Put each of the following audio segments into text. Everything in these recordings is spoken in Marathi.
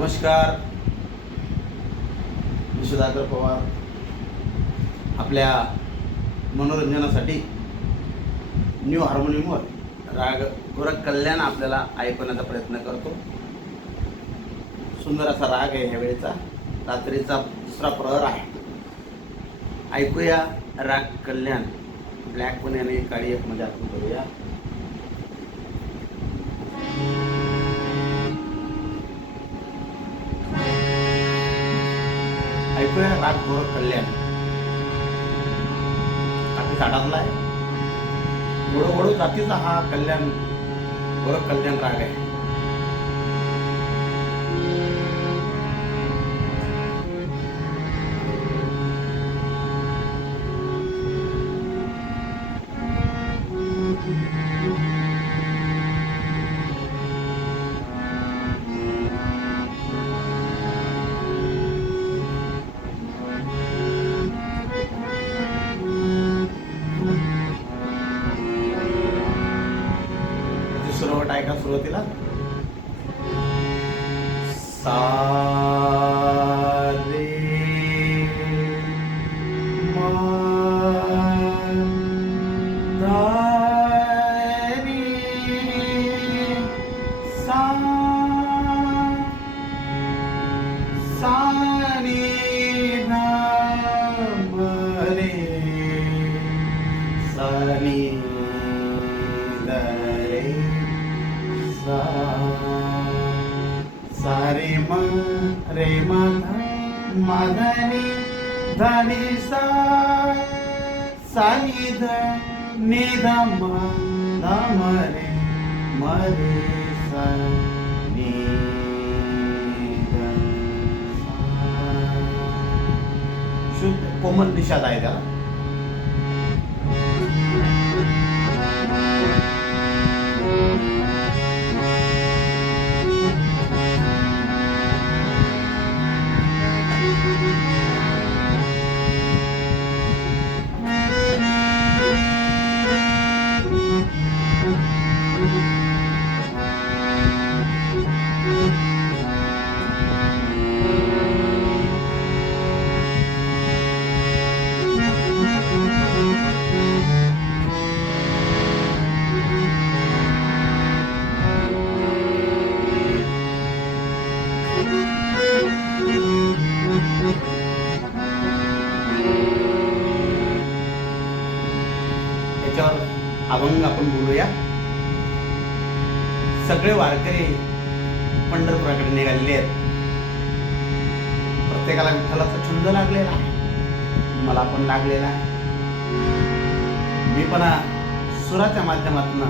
नमस्कार. मी सुधाकर पवार आपल्या मनोरंजनासाठी न्यू हार्मोनियमवर राग गोरख कल्याण आपल्याला ऐकवण्याचा प्रयत्न करतो. सुंदर असा राग आहे ह्यावेळेचा. रात्रीचा दुसरा प्रहर आहे. ऐकूया राग कल्याण. ब्लॅक पण आणि काळी एक मध्ये आपण करूया. ऐकूया राग गोरख कल्याण. काफी झाडातला आहे. वळू जातीचा हा कल्याण गोरख कल्याण राग आहे. सुरुवात आहे का सुरुवातीला सा रे मा धा रे सा सा रे धा म रे सा नी धा रे सा रे म रे म ध नी धनी सा सा नी ध नि ध म रे सा नी ध शुद्ध कोमल निषाद आहे त्याला. याच्यावर अभंग आपण बोलूया. सगळे वारकरी पंढरपुराकडे निघालेले आहेत. प्रत्येकाला विठ्ठलाचा छंद लागलेला आहे. मला पण लागलेला आहे. मी पण सुराच्या माध्यमातून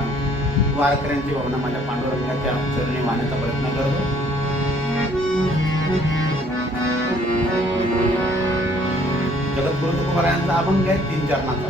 वारकऱ्यांची भावना माझ्या पांडुरंगाच्या चरणी वाहण्याचा प्रयत्न करतो. जगद्गुरु तुकोबारायांचा अभंग आहे 3 चरणाचा.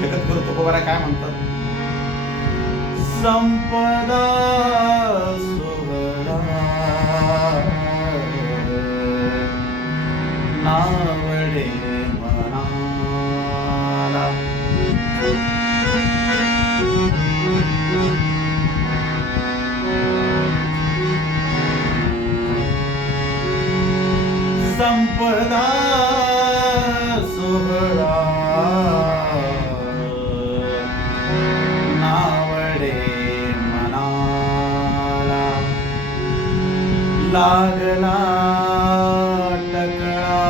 जगद्गुरु तुकोबारा काय म्हणतात? संपदा सुहरा नावडे मनाला. संपदा सोहळा नावडे मनाला. लागला टकळा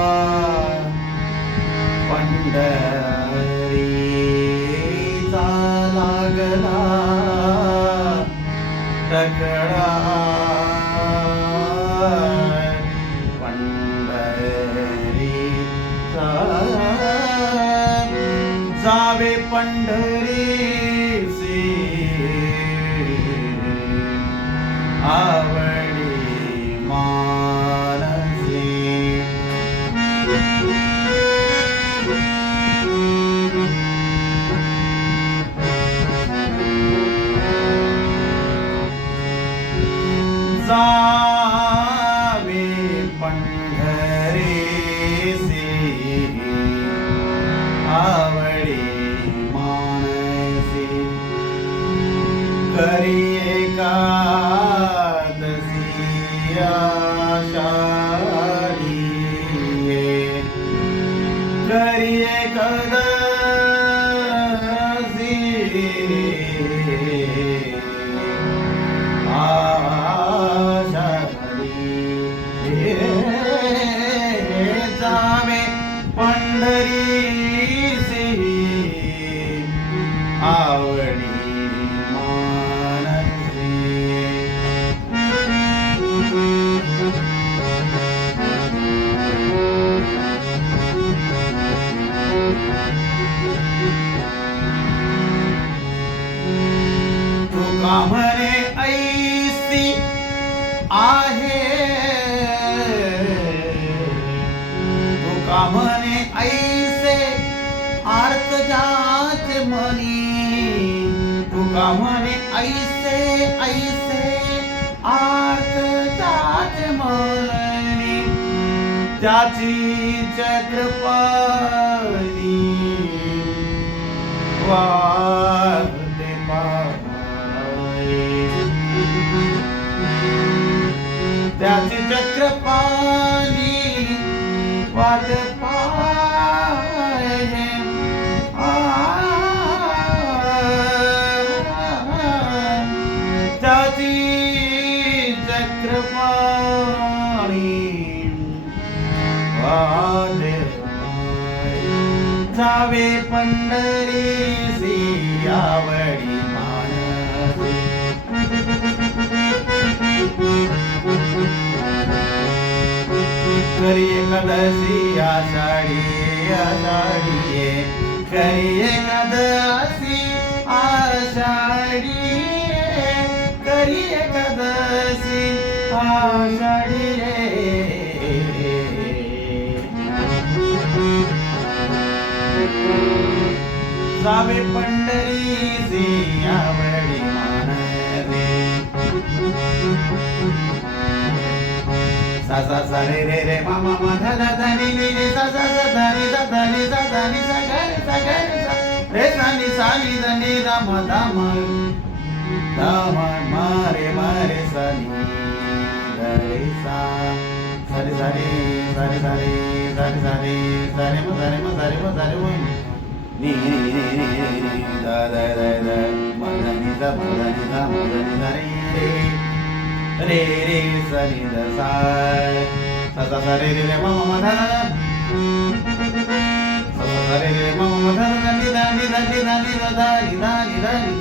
पंढरीचा. लागला टकळा पंढरीसी आवडी मानसी. जावे पंढरीसी आवडी मानसी. करी एकादशी आषाढी करी एकादशी जावे पंढरीसी आवडी मानसी. तुका म्हणे ऐसी आहे तुका म्हणे ऐसे आर्त जाचे मनी. तुका म्हणे ऐसे ऐसे आर्त जाचे मनी. त्याची चक्रपाणी वाहते पाय. त्याची चक्रपाणी वाट पाय. त्याची चक्रपाणी वाट पाय. जावे पंढरीसी आवडी मानसी. करी एकादशी आषाढी आषाढी करी एकादशी आषाढी करी एकादशी आषाढी. जावे पंढरीसी आवडी मानसी. सा सा सा रे रे रे मा मा मा धा धा धा नि नि नि सा सा सा धा नि सा धा नि सा धा नि सा गा रे सा रे सा नि सा नि धा नि धा म धा म मा रे सा नि धा रे सा सा रे सा रे सा रे सा रे सा रे सा रे सा रे म सा रे म सा रे म सा रे म नि धा धा धा धा म धा नि धा म धा नि धा म धा नि धा रे रे रे सा नि धा सा सा सा सा रे रे रे म म म धा धा सा सा सा रे रे म म म धा धा नि धा नि धा नि धा नि धा धा नि धा नि धा नि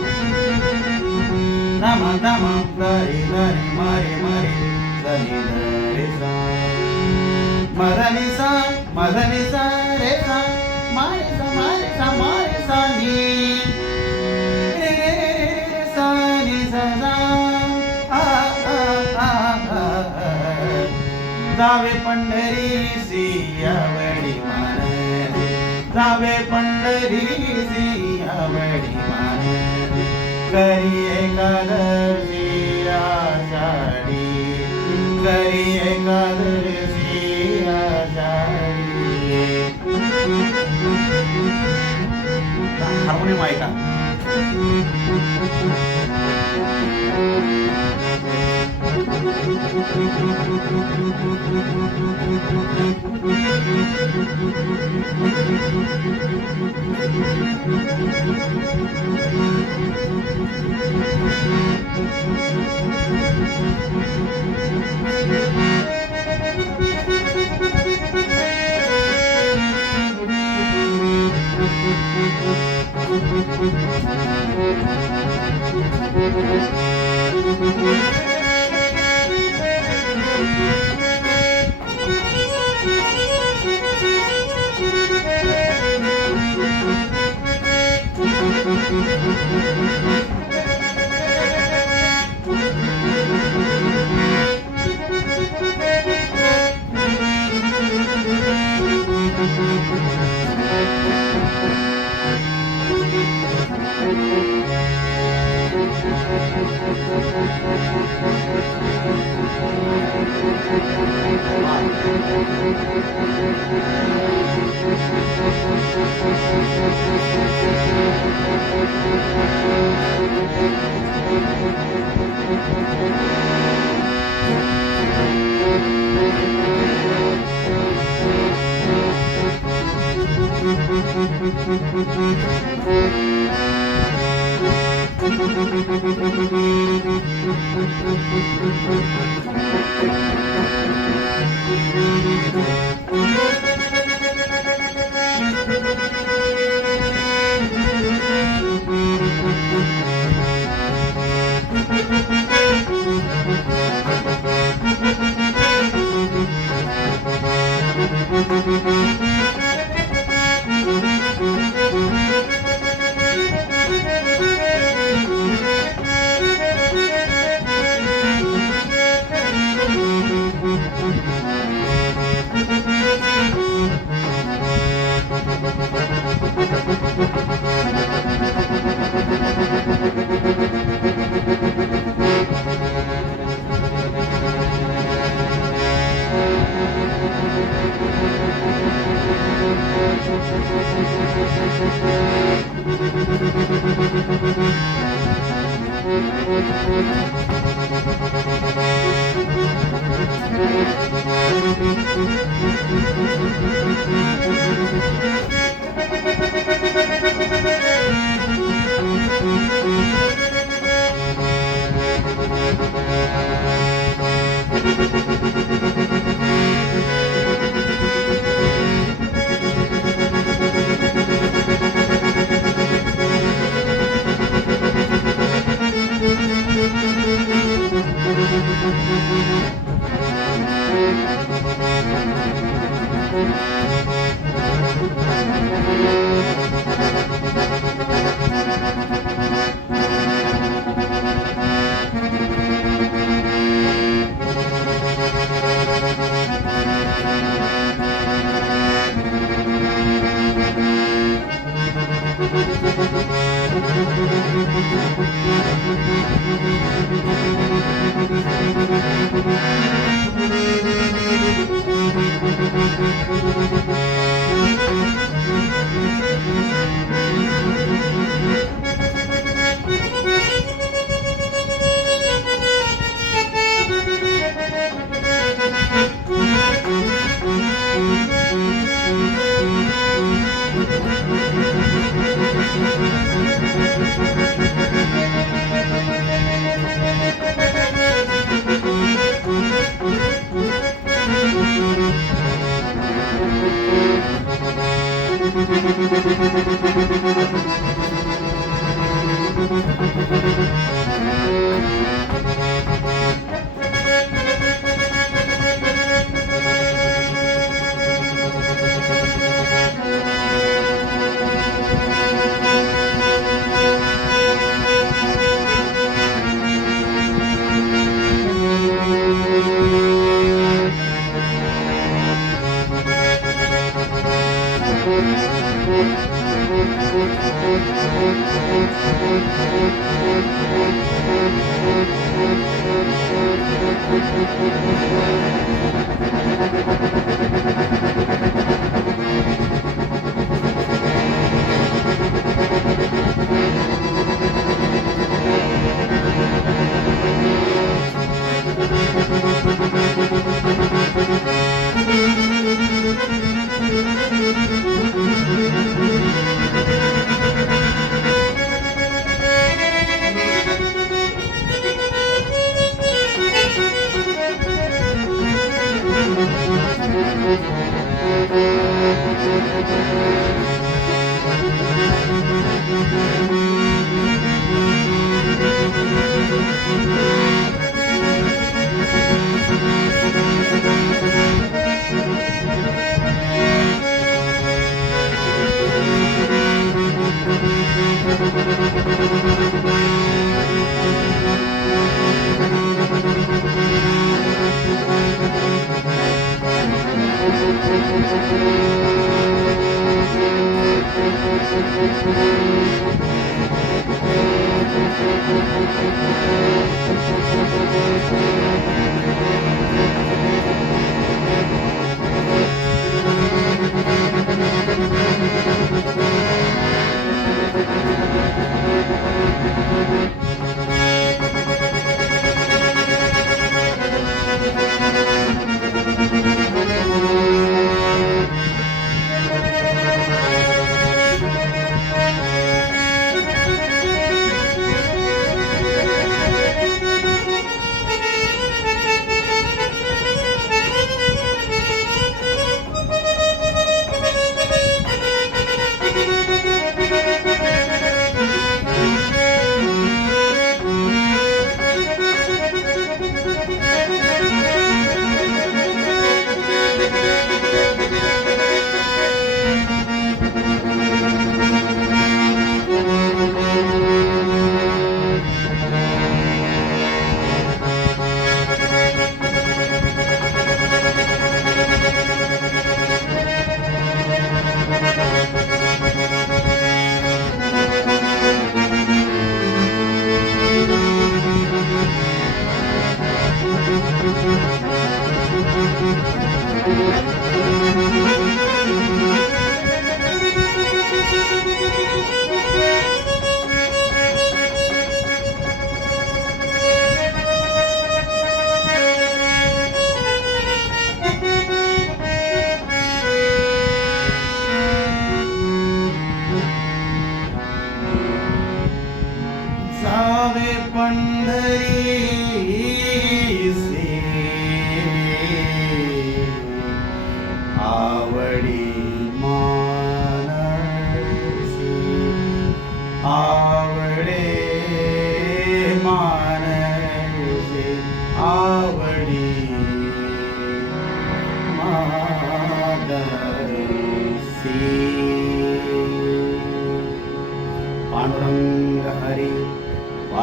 धा म धा म धा रे म रे सा नि धा रे सा म धा नि सा रे सा म रे सा म रे सा नि रे रे सा नि सा सा. जावे पंढरीसी आवडी मानसी. जावे पंढरीसी आवडी मानसी. करी एकादशी आषाढी करी एकादशी आषाढी. हार्मोनियम आहे का?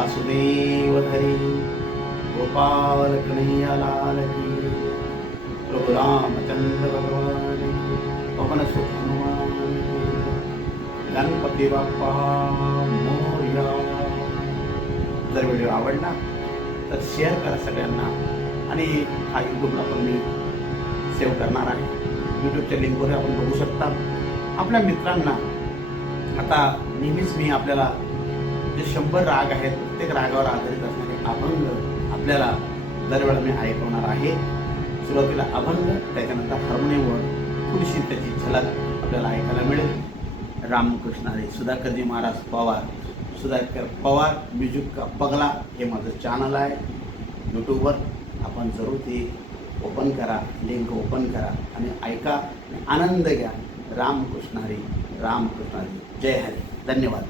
वासुदेव हरी गोपाल कन्हैया लाल की, प्रभु रामचंद्र भगवान की, पवन सुत हनुमान की, गणपती बाप्पा मोरया. जर व्हिडिओ आवडला तर शेअर करा सगळ्यांना. आणि हा यूट्यूबला पण मी सेव्ह करणार आहे. यूट्यूबच्या लिंकवर आपण बघू शकता. आपल्या मित्रांना आता नेहमीच मी आपल्याला जे 100 राग आहेत प्रत्येक रागावर आधारित असणारे अभंग आपल्याला दरवेळा मी ऐकवणार आहे. सुरुवातीला अभंग, त्याच्यानंतर हार्मोनियमवर थोडीशी त्याची झलक आपल्याला ऐकायला मिळेल. रामकृष्ण हरी. सुधाकरजी महाराज पवार, सुधाकर पवार म्युझिक का पगला हे माझं चॅनल आहे यूट्यूबवर. आपण जरूर ती ओपन करा, लिंक ओपन करा आणि ऐका, आनंद घ्या. रामकृष्ण हरी, रामकृष्ण हरी. जय हरी. धन्यवाद.